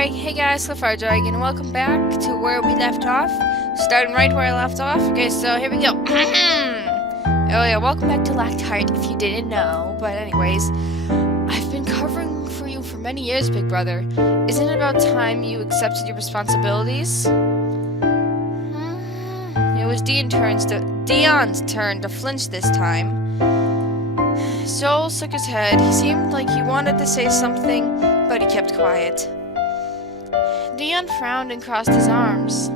Alright, hey guys, Firedragon, and welcome back to where we left off. Starting right where I left off. Okay, so here we go. Oh yeah, welcome back to Lockhart if you didn't know. But anyways, I've been covering for you for many years, big brother. Isn't it about time you accepted your responsibilities? It was Dion's turn to flinch this time. Joel shook his head. He seemed like he wanted to say something, but he kept quiet. Dion frowned and crossed his arms.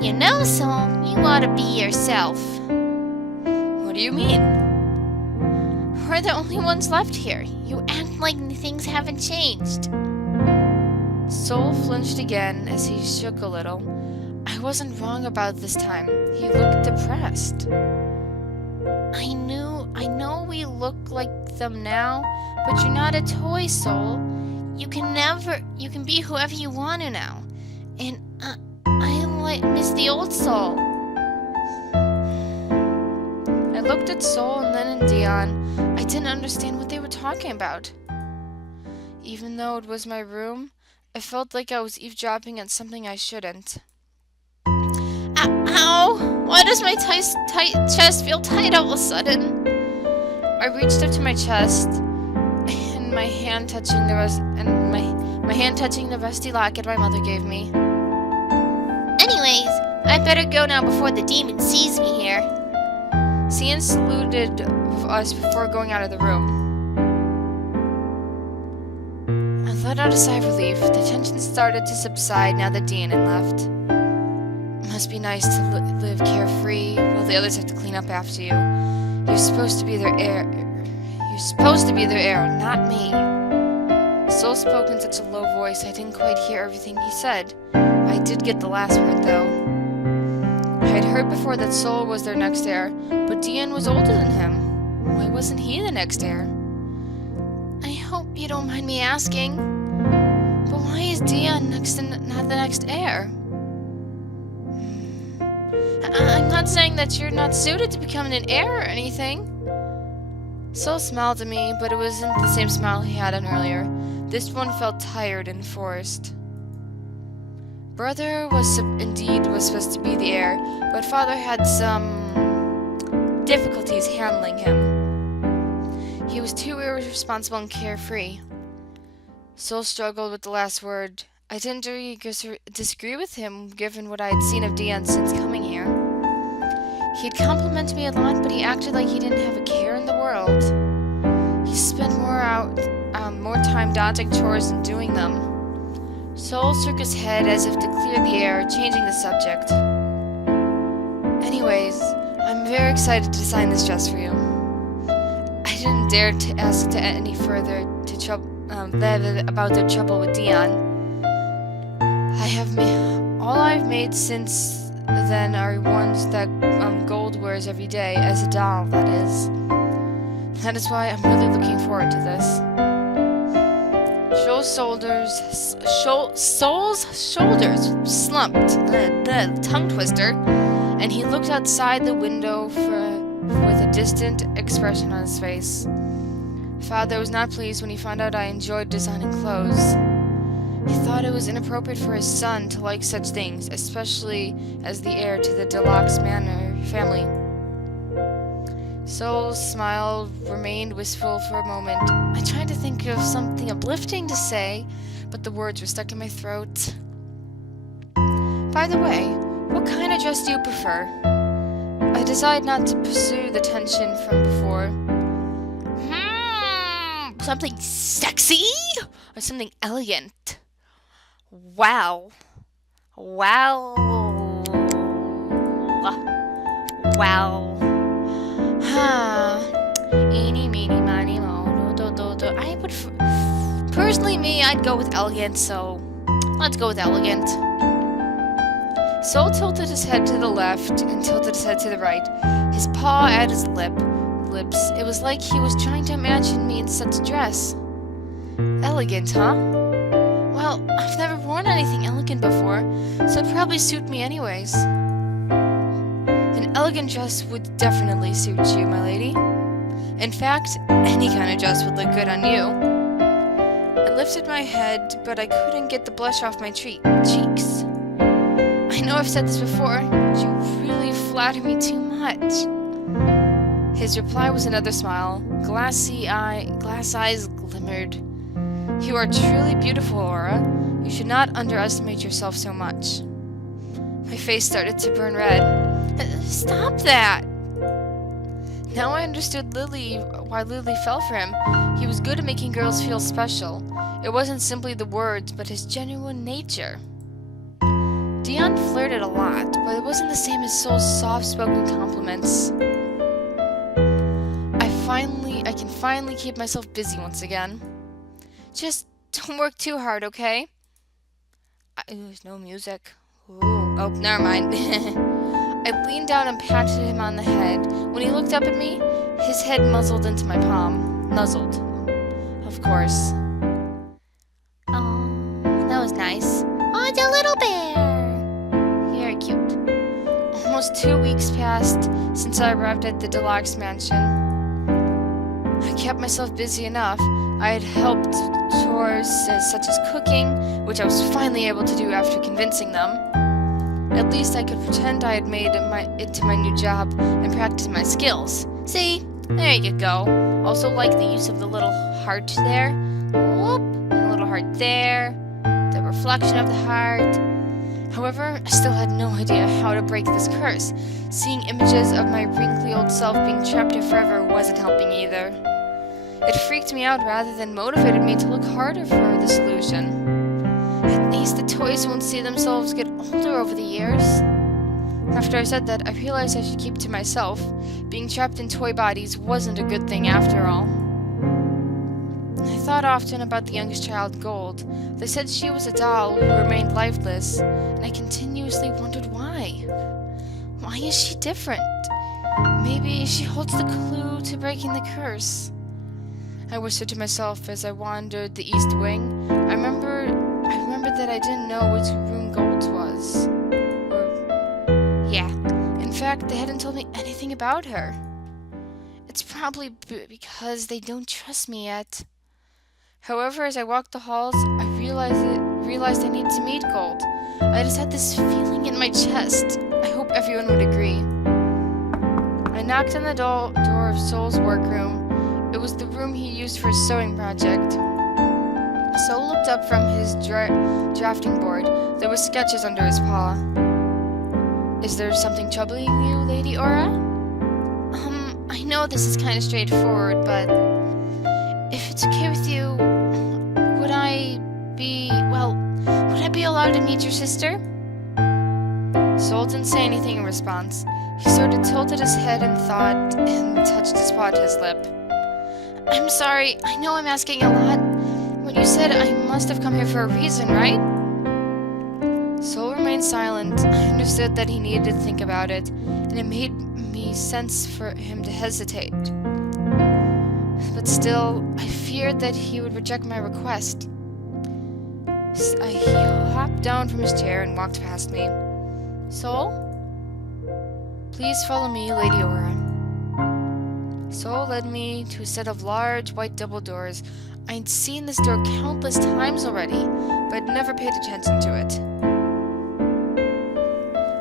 You know, Sol, you ought to be yourself. What do you mean? We're the only ones left here. You act like things haven't changed. Sol flinched again as he shook a little. I wasn't wrong about this time. He looked depressed. I know we look like them now, but you're not a toy, Sol. You can be whoever you want to now. And I miss the old Sol. I looked at Sol and then at Dion. I didn't understand what they were talking about. Even though it was my room, I felt like I was eavesdropping on something I shouldn't. Ow! Why does my chest feel tight all of a sudden? I reached up to my chest, and my hand touching the rusty locket my mother gave me. Anyways, I better go now before the demon sees me here. Cian saluted us before going out of the room. I let out a sigh of relief. The tension started to subside now that Dion had left. It must be nice to live carefree while the others have to clean up after you. You're supposed to be their heir. Not me. Sol spoke in such a low voice I didn't quite hear everything he said. I did get the last word, though. I had heard before that Sol was their next heir, but Dion was older than him. Why wasn't he the next heir? I hope you don't mind me asking, but why is Dion not the next heir? I'm not saying that you're not suited to becoming an heir or anything. Sol smiled at me, but it wasn't the same smile he had on earlier. This one felt tired and forced. Brother was supposed to be the heir, but father had some difficulties handling him. He was too irresponsible and carefree. Sol struggled with the last word. I didn't really disagree with him, given what I had seen of Dion since coming here. He'd complimented me a lot, but he acted like he didn't have a care in the world. He spent more time dodging chores than doing them. Sol shook his head as if to clear the air, changing the subject. Anyways, I'm very excited to design this dress for you. I didn't dare to ask any further about their trouble with Dion. All I've made since then are ones that Gold wears every day, as a doll, that is. That is why I'm really looking forward to this. Sol's shoulders slumped, the tongue twister, and he looked outside the window with a distant expression on his face. Father was not pleased when he found out I enjoyed designing clothes. He thought it was inappropriate for his son to like such things, especially as the heir to the Deluxe Manor family. Sol's smile remained wistful for a moment. I tried to think of something uplifting to say, but the words were stuck in my throat. By the way, what kind of dress do you prefer? I decided not to pursue the tension from before. Something sexy or something elegant? Wow. Eeny, meeny, miny, mo, do, do, do. Personally, I'd go with elegant, so let's go with elegant. Sol tilted his head to the left and tilted his head to the right, his paw at his lips. It was like he was trying to imagine me in such a dress. Elegant, huh? Well, I've never worn anything elegant before, so it'd probably suit me anyways. An elegant dress would definitely suit you, my lady. In fact, any kind of dress would look good on you. I lifted my head, but I couldn't get the blush off my cheeks. I know I've said this before, but you really flatter me too much. His reply was another smile. Glass eyes glimmered. You are truly beautiful, Aura. You should not underestimate yourself so much. My face started to burn red. Stop that! Now I understood why Lily fell for him. He was good at making girls feel special. It wasn't simply the words, but his genuine nature. Dion flirted a lot, but it wasn't the same as Soul's soft-spoken compliments. I can finally keep myself busy once again. Just don't work too hard, okay? There's no music. Oh, never mind. I leaned down and patted him on the head. When he looked up at me, his head muzzled into my palm. Nuzzled. Of course. Oh, that was nice. Oh, it's a little bear. Very cute. Almost 2 weeks passed since I arrived at the Deluxe Mansion. I kept myself busy enough. I had helped chores such as cooking, which I was finally able to do after convincing them. At least I could pretend I had made it to my new job and practice my skills. See? There you go. Also like the use of the little heart there. Whoop! And a little heart there. The reflection of the heart. However, I still had no idea how to break this curse. Seeing images of my wrinkly old self being trapped here forever wasn't helping either. It freaked me out rather than motivated me to look harder for the solution. At least the toys won't see themselves get older over the years. After I said that, I realized I should keep to myself. Being trapped in toy bodies wasn't a good thing after all. I thought often about the youngest child, Gold. They said she was a doll who remained lifeless, and I continuously wondered why. Why is she different? Maybe she holds the clue to breaking the curse. I whispered to myself as I wandered the east wing. I remembered that I didn't know which room Gold was. In fact, they hadn't told me anything about her. It's probably because they don't trust me yet. However, as I walked the halls, I realized I needed to meet Gold. I just had this feeling in my chest. I hope everyone would agree. I knocked on the door of Soul's workroom. It was the room he used for his sewing project. Soul looked up from his drafting board. There were sketches under his paw. Is there something troubling you, Lady Aura? I know this is kind of straightforward, but if it's okay with you, would I be allowed to meet your sister? Soul didn't say anything in response. He sort of tilted his head in thought and touched his paw to his lip. I'm sorry, I know I'm asking a lot. When you said I must have come here for a reason, right? Soul remained silent. I understood that he needed to think about it, and it made me sense for him to hesitate. But still, I feared that he would reject my request. He hopped down from his chair and walked past me. Soul? Please follow me, Lady Aura. Soul led me to a set of large white double doors. I'd seen this door countless times already, but never paid attention to it.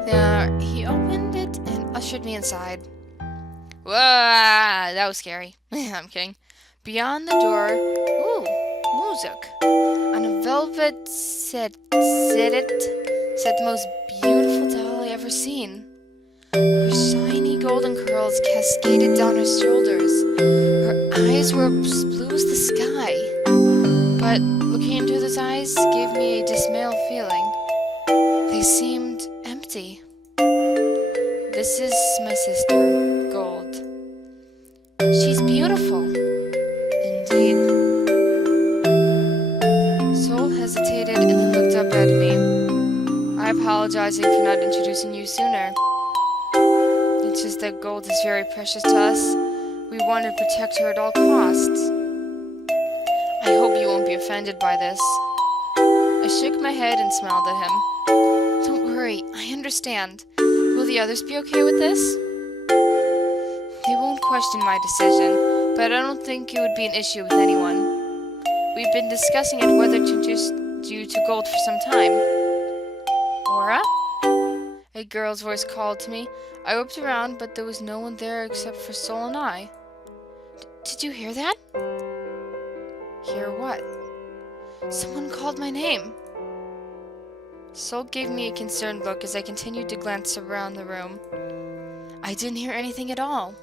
There, he opened it and ushered me inside. Whoa, that was scary. I'm kidding. Beyond the door, music. On a velvet sat the most beautiful doll I ever seen. Her shiny golden curls cascaded down her shoulders. Her eyes were as blue as the sky. But looking into those eyes gave me a dismal feeling. They seemed empty. This is my sister, Gold. She's beautiful. Indeed. Soul hesitated and then looked up at me. I apologize for not introducing you sooner. It's just that Gold is very precious to us. We want to protect her at all costs. I hope you won't be offended by this. I shook my head and smiled at him. Don't worry, I understand. Will the others be okay with this? They won't question my decision, but I don't think it would be an issue with anyone. We've been discussing it whether to introduce you to Gold for some time. Aura? A girl's voice called to me. I looked around, but there was no one there except for Sol and I. Did you hear that? Hear what? Someone called my name. Sol gave me a concerned look as I continued to glance around the room. I didn't hear anything at all.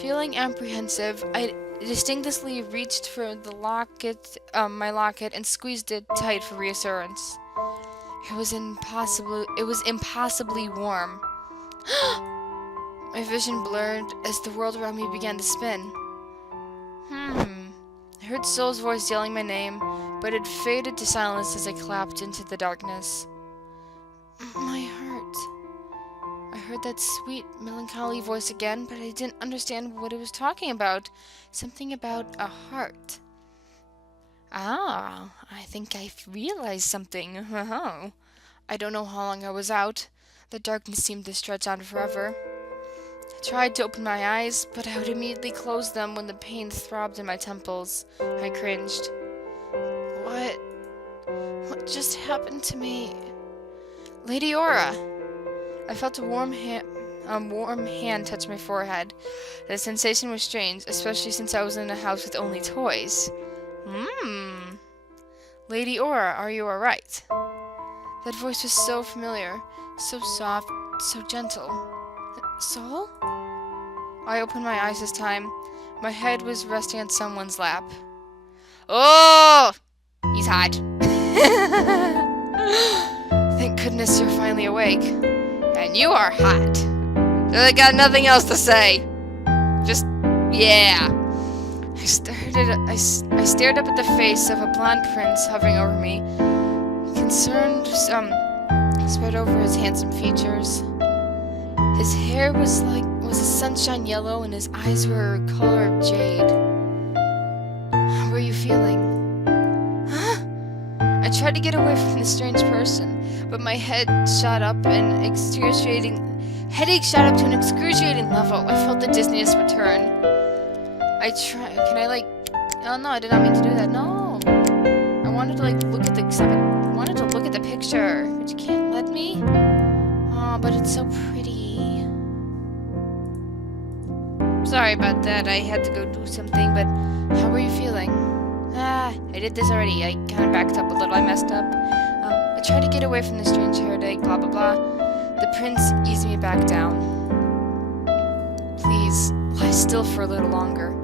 Feeling apprehensive, I distinctly reached for the my locket, and squeezed it tight for reassurance. It was impossibly warm. My vision blurred as the world around me began to spin. I heard Sol's voice yelling my name, but it faded to silence as I collapsed into the darkness. My heart. I heard that sweet, melancholy voice again, but I didn't understand what it was talking about. Something about a heart. Ah, I think I've realized something. I don't know how long I was out. The darkness seemed to stretch on forever. I tried to open my eyes, but I would immediately close them when the pain throbbed in my temples. I cringed. What just happened to me? Lady Aura! I felt a warm hand touch my forehead. The sensation was strange, especially since I was in a house with only toys. Lady Aura, are you alright? That voice was so familiar, so soft, so gentle. Sol? I opened my eyes this time. My head was resting on someone's lap. Oh! He's hot. Thank goodness you're finally awake. And you are hot. I got nothing else to say. Just, yeah. I stared up at the face of a blonde prince hovering over me. Concern spread over his handsome features. His hair was a sunshine yellow, and his eyes were color of jade. How were you feeling? Huh? I tried to get away from this strange person, but my headache shot up to an excruciating level. I felt the dizziness return. Oh no, I did not mean to do that. No. I wanted to look at the picture, but you can't let me. Oh, but it's so pretty. Sorry about that. I had to go do something, but how were you feeling? I did this already. I kind of backed up a little. I messed up. I tried to get away from the strange headache, blah, blah, blah. The prince eased me back down. Please, lie still for a little longer.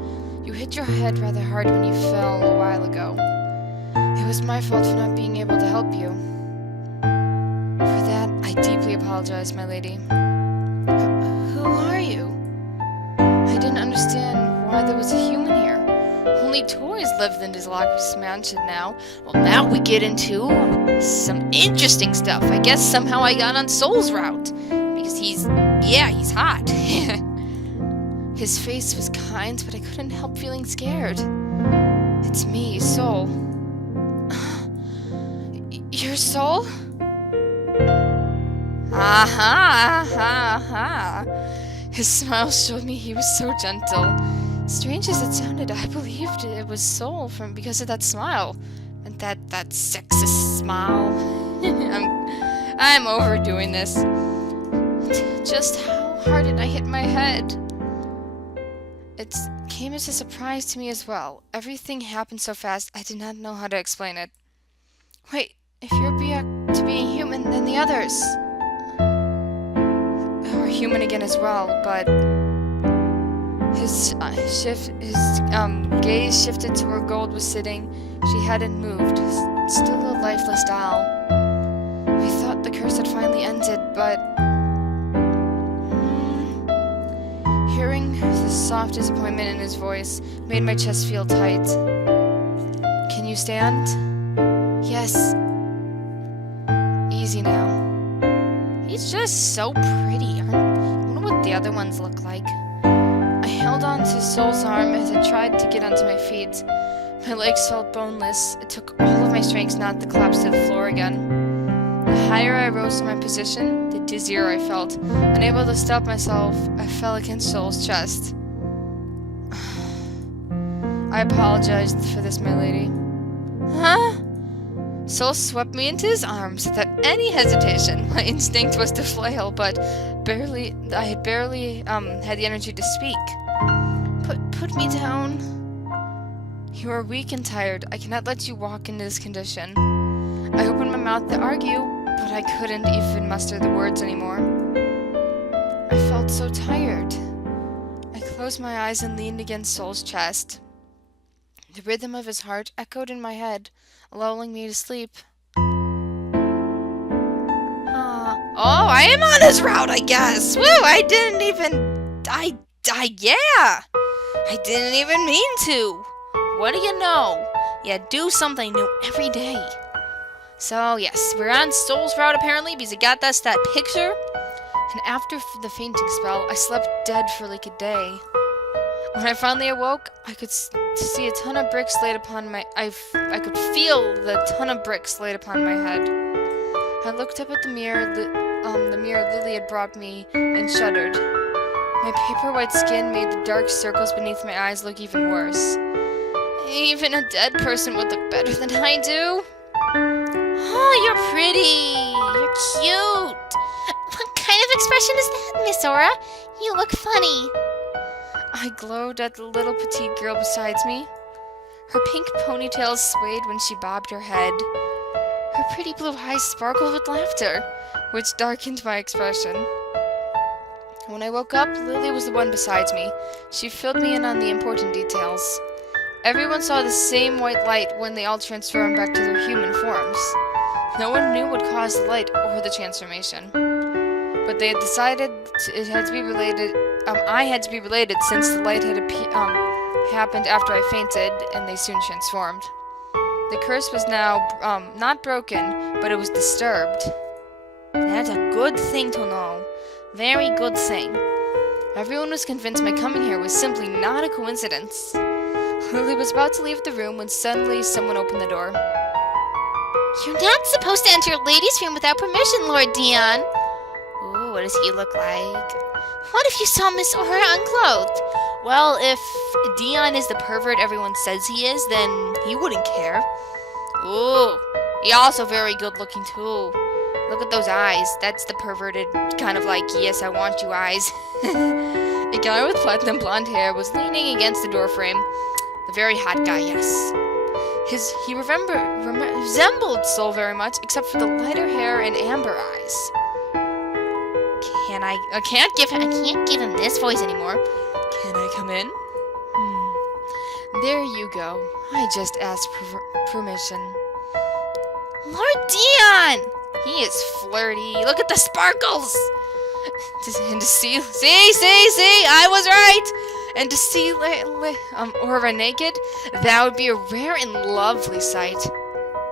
You hit your head rather hard when you fell a while ago. It was my fault for not being able to help you. For that, I deeply apologize, my lady. Who are you? I didn't understand why there was a human here. Only toys lived in this luxurious mansion now. Well, now we get into some interesting stuff. I guess somehow I got on Sol's route. Because he's hot. His face was kind, but I couldn't help feeling scared. It's me, Sol. Your Sol? His smile showed me he was so gentle. Strange as it sounded, I believed it was Sol because of that smile. And that sexist smile. I'm overdoing this. Just how hard did I hit my head? It came as a surprise to me as well. Everything happened so fast, I did not know how to explain it. Wait, if you're back to being human, then the others are human again as well, but his gaze shifted to where Gold was sitting. She hadn't moved, still a lifeless doll. I thought the curse had finally ended, but hearing the soft disappointment in his voice made my chest feel tight. Can you stand? Yes. Easy now. He's just so pretty. I wonder what the other ones look like. I held on to Sol's arm as I tried to get onto my feet. My legs felt boneless. It took all of my strength not to collapse to the floor again. The higher I rose to my position, the dizzier I felt. Unable to stop myself, I fell against Sol's chest. I apologized for this, my lady. Huh? Sol swept me into his arms without any hesitation. My instinct was to flail, but I had barely had the energy to speak. Put me down. You are weak and tired. I cannot let you walk in this condition. I opened my mouth to argue, but I couldn't even muster the words anymore. I felt so tired. I closed my eyes and leaned against Sol's chest. The rhythm of his heart echoed in my head, lulling me to sleep. Oh, I am on his route, I guess. Woo, I didn't even mean to. What do you know? You do something new every day. So, yes, we're on Sol's route apparently because he got us that picture. And after the fainting spell, I slept dead for like a day. When I finally awoke, I could see a ton of bricks laid upon my... I could feel the ton of bricks laid upon my head. I looked up at the mirror Lily had brought me and shuddered. My paper white skin made the dark circles beneath my eyes look even worse. Even a dead person would look better than I do. Oh, you're pretty. You're cute. What kind of expression is that, Miss Aura? You look funny. I glowed at the little petite girl beside me. Her pink ponytail swayed when she bobbed her head. Her pretty blue eyes sparkled with laughter, which darkened my expression. When I woke up, Lily was the one beside me. She filled me in on the important details. Everyone saw the same white light when they all transformed back to their human forms. No one knew what caused the light or the transformation. But they had decided it had to be related. I had to be related since the light had happened after I fainted, and they soon transformed. The curse was now not broken, but it was disturbed. That's a good thing to know. Very good thing. Everyone was convinced my coming here was simply not a coincidence. Lily was about to leave the room when suddenly someone opened the door. You're not supposed to enter a ladies' room without permission, Lord Dion. Ooh, what does he look like? What if you saw Miss Aura unclothed? Well, if Dion is the pervert everyone says he is, then he wouldn't care. Ooh, he's also very good looking too. Look at those eyes. That's the perverted kind of like, yes, I want you eyes. A guy with platinum blonde hair was leaning against the doorframe. The very hot guy, yes. He resembled Sol very much, except for the lighter hair and amber eyes. I can't give him this voice anymore. Can I come in? There you go. I just asked permission. Lord Dion! He is flirty. Look at the sparkles! And to see, I was right! And to see Aura naked, that would be a rare and lovely sight.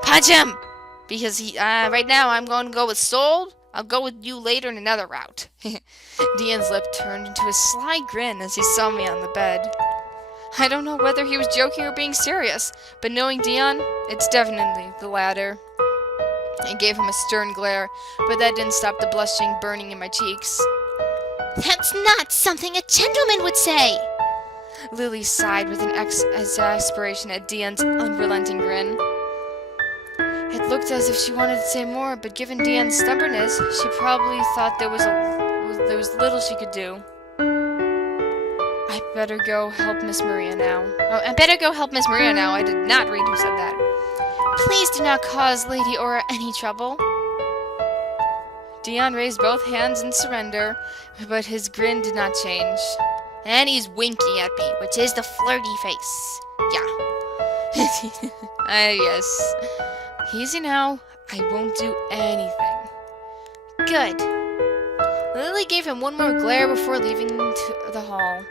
Punch him! Because right now I'm going to go with Sol. I'll go with you later in another route. Dion's lip turned into a sly grin as he saw me on the bed. I don't know whether he was joking or being serious, but knowing Dion, it's definitely the latter. I gave him a stern glare, but that didn't stop the blushing burning in my cheeks. That's not something a gentleman would say! Lily sighed with an exasperation at Dion's unrelenting grin. It looked as if she wanted to say more, but given Dion's stubbornness, she probably thought there was little she could do. I better go help Miss Maria now. I did not read who said that. Please do not cause Lady Aura any trouble. Dion raised both hands in surrender, but his grin did not change. And he's winking at me, which is the flirty face. Yeah. Yes. Easy now. I won't do anything. Good. Lily gave him one more glare before leaving to the hall.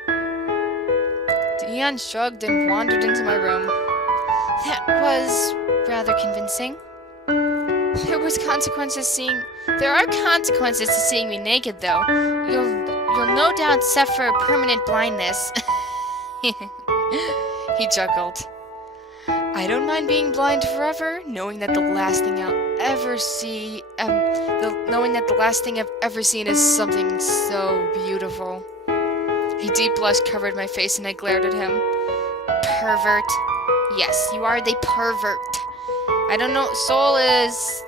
Dion shrugged and wandered into my room. That was rather convincing. There are consequences to seeing me naked, though. You'll no doubt suffer permanent blindness. He chuckled. I don't mind being blind forever, knowing that the last thing I've ever seen is something so beautiful. A deep blush covered my face and I glared at him. pervert. Yes, you are the pervert. I don't know. Soul is...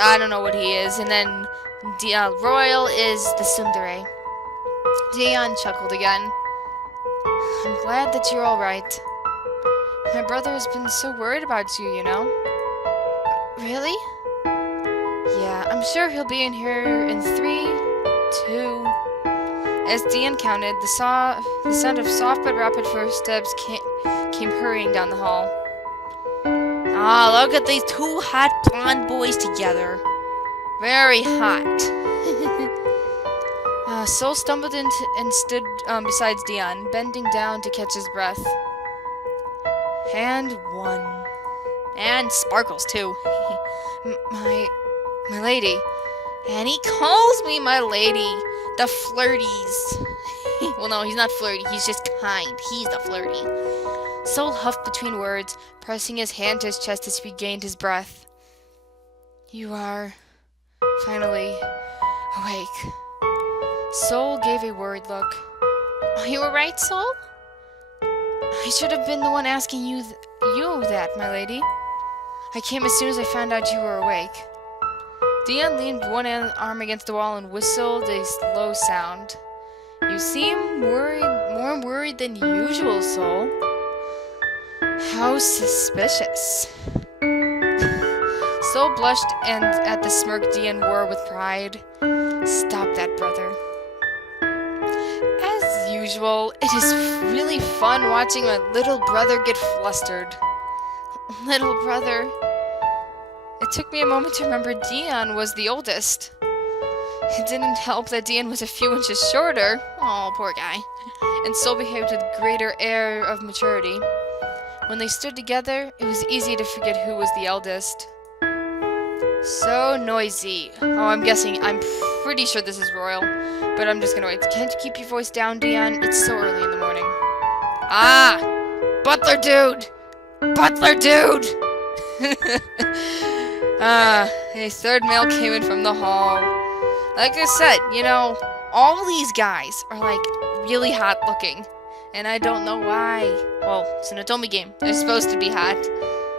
I don't know what he is. And then Royal is the tsundere. Dion chuckled again. I'm glad that you're alright. My brother has been so worried about you, you know? Really? Yeah, I'm sure he'll be in here in 3, 2... As Dion counted, the sound of soft but rapid footsteps came hurrying down the hall. Ah, look at these two hot blonde boys together. Very hot. Soul stumbled and stood beside Dion, bending down to catch his breath. And 1. And Sparkles, too. My lady. And he calls me my lady. The flirties. Well, no, he's not flirty. He's just kind. He's the flirty. Soul huffed between words, pressing his hand to his chest as he regained his breath. You are finally awake. Soul gave a worried look. Are you alright, Soul? I should have been the one asking you that, my lady. I came as soon as I found out you were awake. Dion leaned one arm against the wall and whistled a slow sound. You seem more worried than usual, Soul. How suspicious. Soul blushed and at the smirk Dion wore with pride. Stop that, brother. As usual, it is really fun watching my little brother get flustered. Little brother. It took me a moment to remember Dion was the oldest. It didn't help that Dion was a few inches shorter. Oh, poor guy. And Soul behaved with greater air of maturity. When they stood together, it was easy to forget who was the eldest. So noisy. Oh, I'm pretty sure this is Royal, but I'm just gonna wait. Can't you keep your voice down, Dion? It's so early in the morning. Ah! Butler dude! Butler dude! A third male came in from the hall. Like I said, you know, all these guys are like really hot looking. And I don't know why. Well, it's an Otome game. They're supposed to be hot.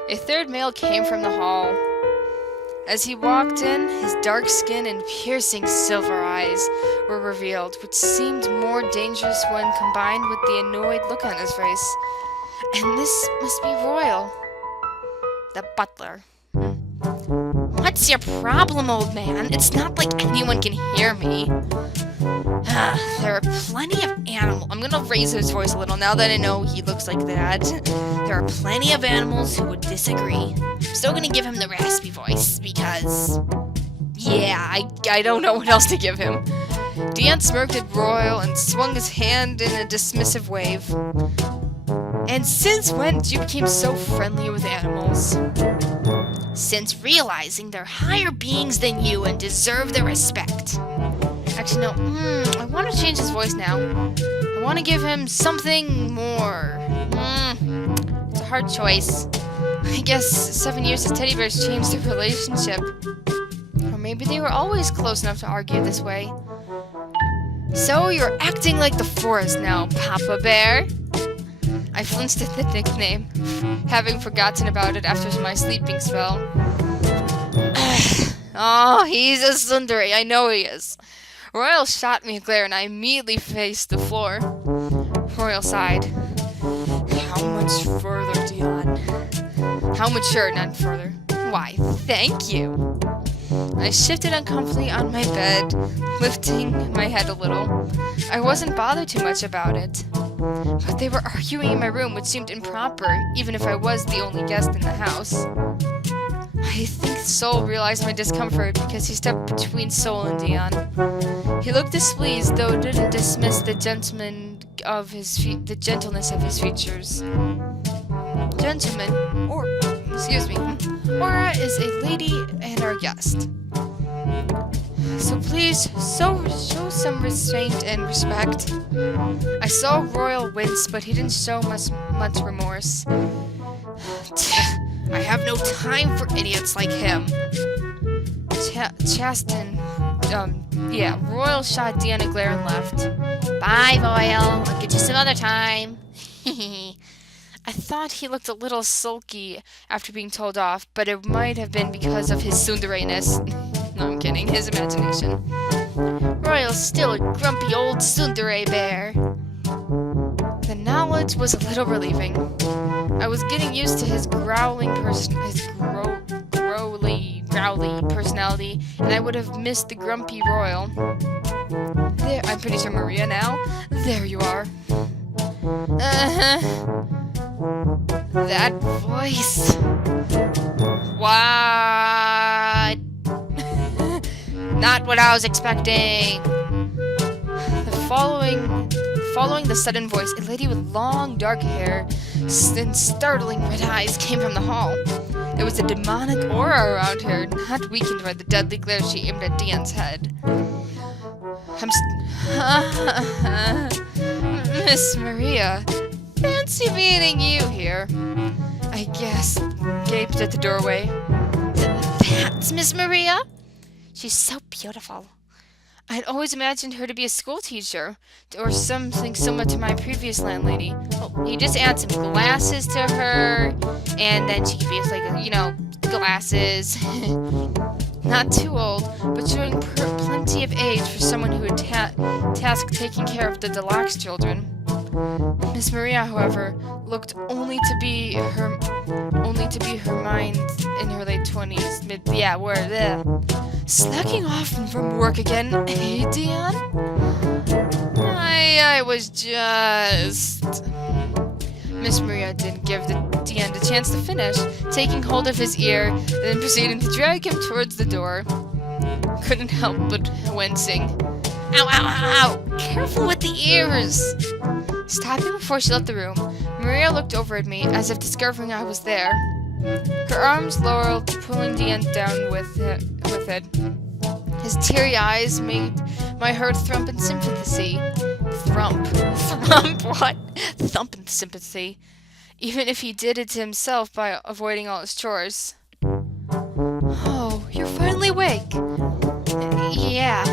A third male came from the hall. As he walked in, his dark skin and piercing silver eyes were revealed, which seemed more dangerous when combined with the annoyed look on his face. And this must be Royal, the butler. What's your problem, old man? It's not like anyone can hear me. There are plenty of animals. I'm gonna raise his voice a little now that I know he looks like that. There are plenty of animals who would disagree. I'm still gonna give him the raspy voice because, yeah, I don't know what else to give him. Dion smirked at Royal and swung his hand in a dismissive wave. And since when did you become so friendly with animals? Since realizing they're higher beings than you and deserve their respect. Actually, no. I want to change his voice now. I want to give him something more. It's a hard choice. I guess 7 years as teddy bears changed their relationship. Or maybe they were always close enough to argue this way. So you're acting like the forest now, Papa Bear. I flinched at the nickname, having forgotten about it after my sleeping spell. Oh, he's a tsundere. I know he is. Royal shot me a glare and I immediately faced the floor. Royal sighed. How much further, Dion? How mature, not further. Why, thank you. I shifted uncomfortably on my bed, lifting my head a little. I wasn't bothered too much about it. But they were arguing in my room, which seemed improper, even if I was the only guest in the house. I think Soul realized my discomfort because he stepped between Soul and Dion. He looked displeased, though didn't dismiss the gentleness of his features. Gentlemen, Aura is a lady and our guest. So please, show some restraint and respect. I saw Royal wince, but he didn't show much remorse. I have no time for idiots like him. Royal shot Dion a glare and left. Bye, Royal. I'll get you some other time. I thought he looked a little sulky after being told off, but it might have been because of his tsundere-ness. No, I'm kidding. His imagination. Royal's still a grumpy old tsundere bear. The knowledge was a little relieving. I was getting used to his growly personality, and I would have missed the grumpy Royal. There, I'm pretty sure Maria now. There you are. That voice. What? Not what I was expecting. Following the sudden voice, a lady with long, dark hair and startling red eyes came from the hall. There was a demonic aura around her, not weakened by the deadly glare she aimed at Dian's head. Miss Maria, fancy meeting you here. I guess, gaped at the doorway. That's Miss Maria? She's so beautiful. I'd always imagined her to be a school teacher, or something similar to my previous landlady. Well, you just add some glasses to her, and then she could be like, glasses. Not too old, but showing plenty of age for someone who would task taking care of the Deluxe children. Miss Maria, however, looked only to be her mind in her late 20s. We're there. Slacking off from work again, hey, Dian? I was just... Miss Maria didn't give Dian the chance to finish, taking hold of his ear, and then proceeding to drag him towards the door. Couldn't help but wincing. Ow, ow, ow, ow! Careful with the ears! Stopping before she left the room, Maria looked over at me as if discovering I was there. Her arms lowered, pulling Dian down with it. His teary eyes made my heart thump in sympathy. Thump? What? Thump in sympathy. Even if he did it to himself by avoiding all his chores. Oh, you're finally awake. Yeah.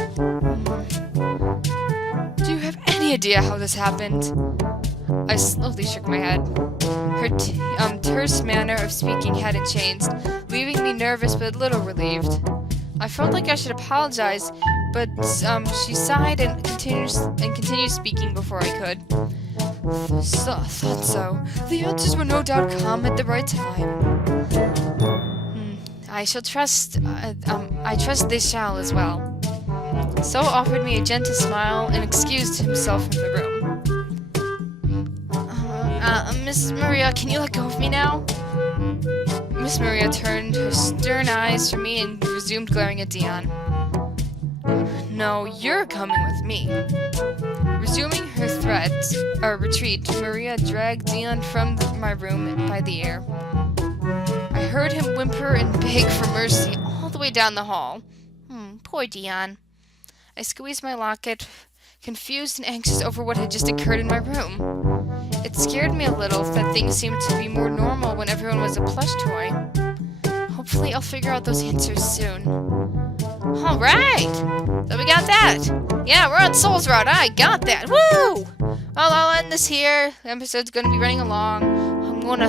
Do you have any idea how this happened? I slowly shook my head. Her terse manner of speaking hadn't changed, leaving me nervous but a little relieved. I felt like I should apologize, but she sighed and continued speaking before I could. Thought so. The answers were no doubt come at the right time. I trust they shall as well. So offered me a gentle smile and excused himself from the room. Miss Maria, can you let go of me now? Miss Maria turned her stern eyes from me and resumed glaring at Dian. No, you're coming with me. Resuming her retreat, Maria dragged Dian from my room by the ear. I heard him whimper and beg for mercy all the way down the hall. Poor Dian. I squeezed my locket, confused and anxious over what had just occurred in my room. It scared me a little that things seemed to be more normal when everyone was a plush toy. Hopefully I'll figure out those answers soon. Alright! So we got that! Yeah, we're on Souls Road, I got that! Woo! Well, I'll end this here. The episode's gonna be running along. I'm gonna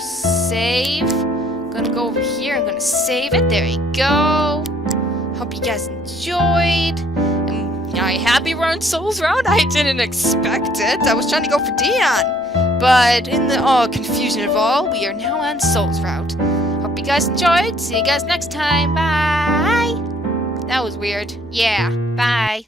save. I'm gonna go over here, I'm gonna save it. There you go. Hope you guys enjoyed. Are you happy we're on Souls Road? I didn't expect it. I was trying to go for Dian. But in the confusion of all, we are now on Souls Route. Hope you guys enjoyed. See you guys next time. Bye. That was weird. Yeah. Bye.